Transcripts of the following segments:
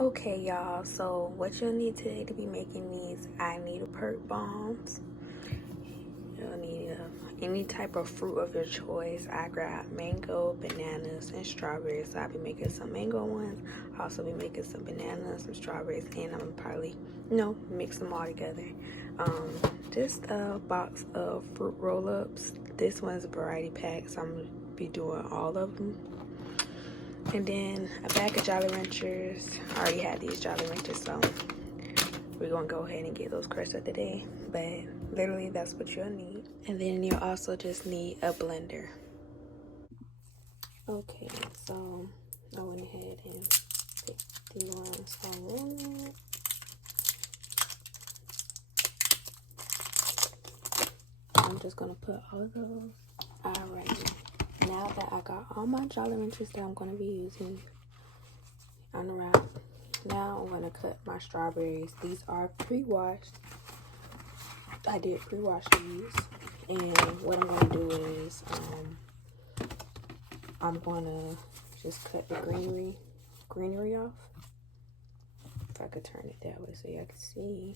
Okay, y'all, so what you'll need today to be making these Ineedaperk bombs, you'll need any type of fruit of your choice. I grabbed mango, bananas, and strawberries, so I'll be making some mango ones. I'll also be making some bananas, some strawberries, and I'm gonna probably, mix them all together. Just a box of fruit roll-ups. This one's a variety pack, so I'm gonna be doing all of them. And then a bag of Jolly Ranchers. I already had these Jolly Ranchers, so we're gonna go ahead and get those crushed up today. But literally, that's what you'll need. And then you'll also just need a blender. Okay, so I went ahead and picked the ones I wanted. I'm just gonna put all of those. Alright. Now that I got all my Jolly Ranchers that I'm going to be using on the wrap, now I'm going to cut my strawberries. These are pre-washed. I did pre-wash these. And what I'm going to do is I'm going to just cut the greenery off. If I could turn it that way so y'all can see.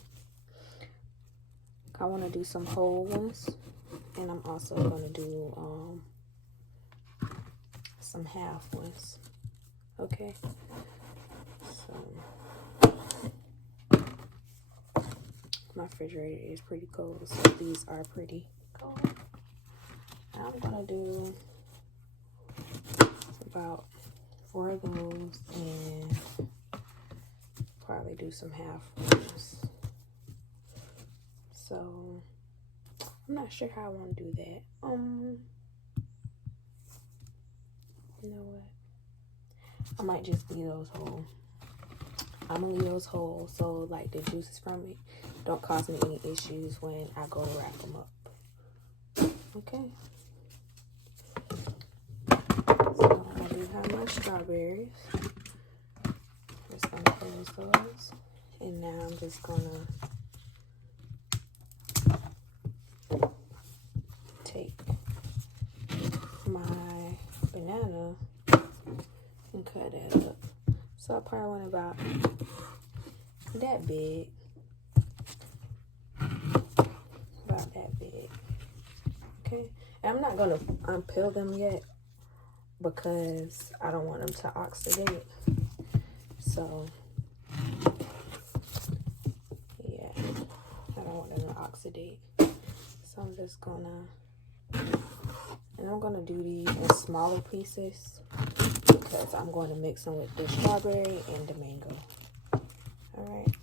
I want to do some whole ones. And I'm also going to do some half ones. Okay, so my refrigerator is pretty cold, so these are pretty cold. I'm gonna do about 4 of those and probably do some half ones. So I'm not sure how I want to do that. You know what? I might just leave those whole. I'm gonna leave those whole so like the juices from it don't cause me any issues when I go to wrap them up. Okay. So I do have my strawberries. Just gonna cleanse those. And now I'm just gonna take my banana and cut it up. So I probably want about that big. About that big. Okay. And I'm not gonna unpeel them yet because I don't want them to oxidate. So yeah, I don't want them to oxidate. So I'm just gonna, and I'm gonna do these in smaller pieces because I'm going to mix them with the strawberry and the mango. Alright,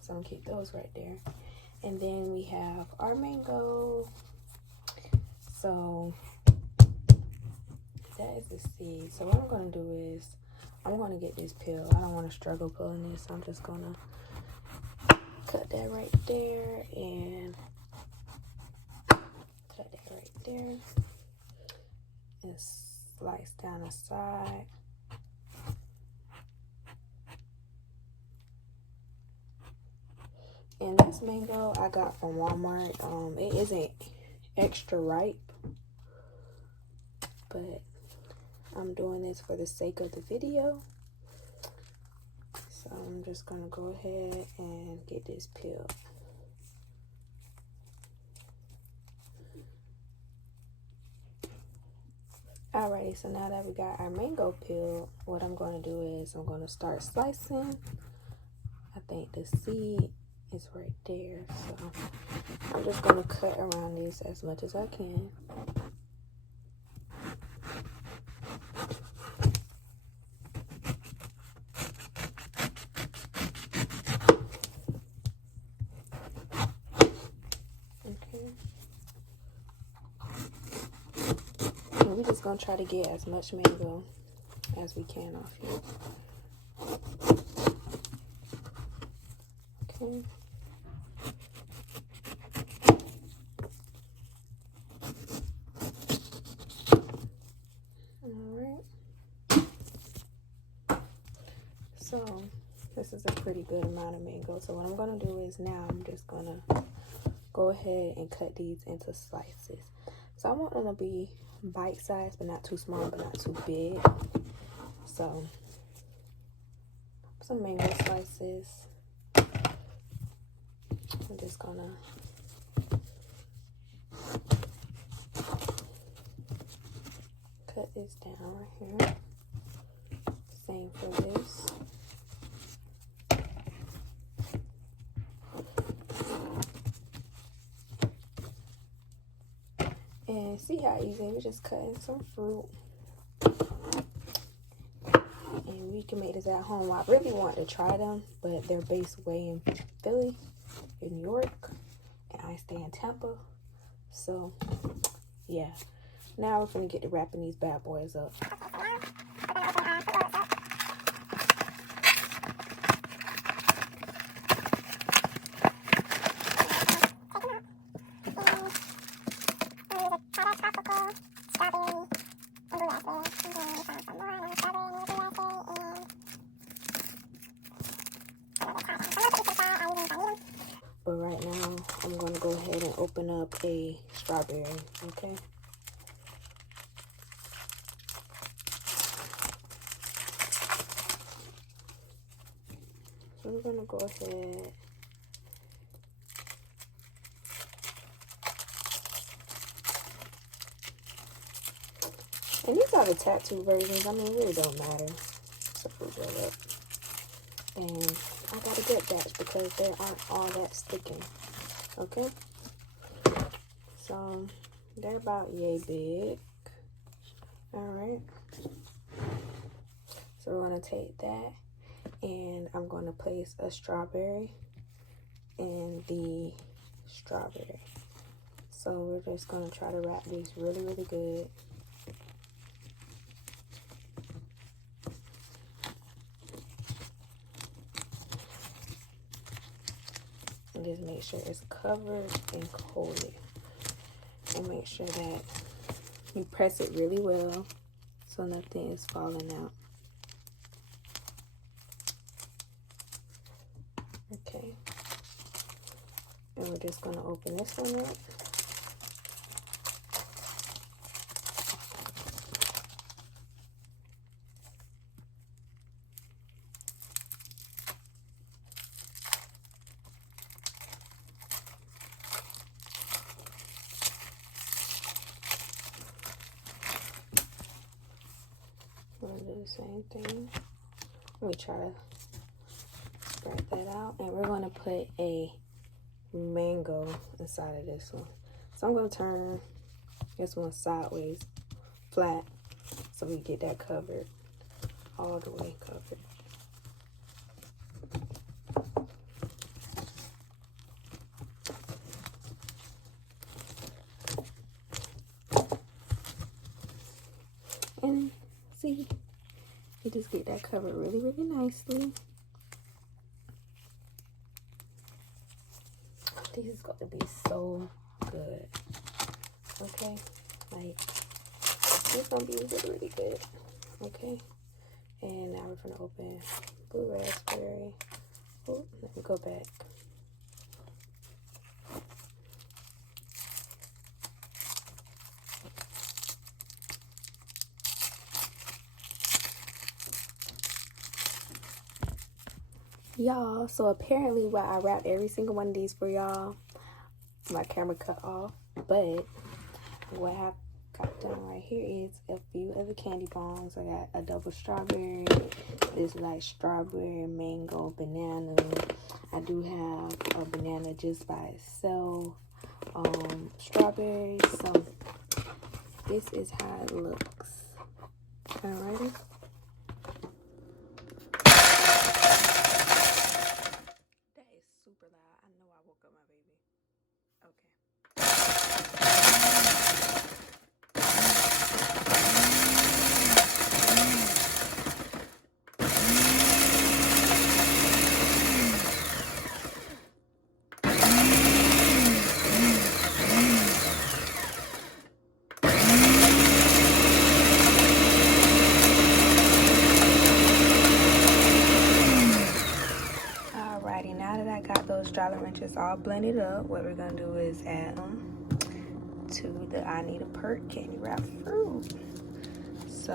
so I'm gonna keep those right there. And then we have our mango. So that is the seed. So what I'm gonna do is I'm gonna get this peel. I don't want to struggle pulling this. So I'm just gonna cut that right there and cut that right there and slice down the side. And this mango I got from Walmart. It isn't extra ripe, but I'm doing this for the sake of the video. So I'm just gonna go ahead and get this peeled. Alrighty, so now that we got our mango peeled, what I'm gonna do is I'm gonna start slicing. I think the seed is right there, so I'm just gonna cut around these as much as I can. Okay. And we're just gonna try to get as much mango as we can off here. Okay. Alright. So this is a pretty good amount of mango. So what I'm gonna do is now I'm just gonna go ahead and cut these into slices. So I want them to be bite-sized, but not too small, but not too big. So some mango slices. I'm just gonna cut this down right here. Same for this. And see how easy we're just cutting some fruit. And we can make this at home. I really want to try them, but they're based way in Philly, in New York, and I stay in Tampa. So, yeah. Now we're gonna get to wrapping these bad boys up. But right now, I'm going to go ahead and open up a strawberry, okay? So we're going to go ahead and these are the tattoo versions. I mean, it really don't matter. It's a fruit roll up. And I got a good batch because they aren't all that sticking. Okay? So, they're about yay big. Alright. So, we're going to take that. And I'm going to place a strawberry in the strawberry. So, we're just going to try to wrap these really, really good. Just make sure it's covered and coated, and make sure that you press it really well so nothing is falling out. Okay, and we're just going to open this one up. We're going to do the same thing. Let me try to spread that out. And we're going to put a mango inside of this one. So I'm going to turn this one sideways, flat, so we get that covered, all the way covered. And see, you just get that covered really, really nicely. This is going to be so good. Okay, like it's going to be really, really good. Okay, and now we're going to open blue raspberry. Oh, let me go back. Y'all, so apparently while I wrapped every single one of these for y'all, my camera cut off, but what I've got done right here is a few of the candy bombs. I got a double strawberry, this like strawberry, mango, banana. I do have a banana just by itself, strawberries. So this is how it looks. Alrighty. Super loud. I know I woke up my baby. Alrighty, now that I got those Jolly Ranchers all blended up, what we're gonna do is add them to the Ineedaperk candy wrap fruit. So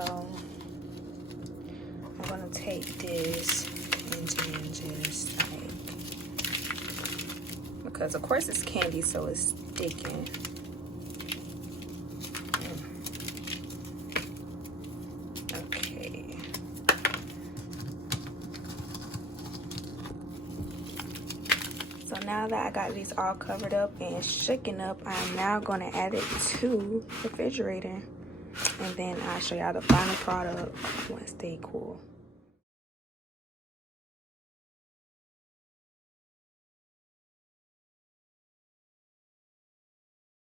I'm gonna take this and just like, because of course it's candy, so it's sticking. Okay. So now that I got these all covered up and shaken up, I'm now going to add it to the refrigerator. And then I'll show y'all the final product once they cool.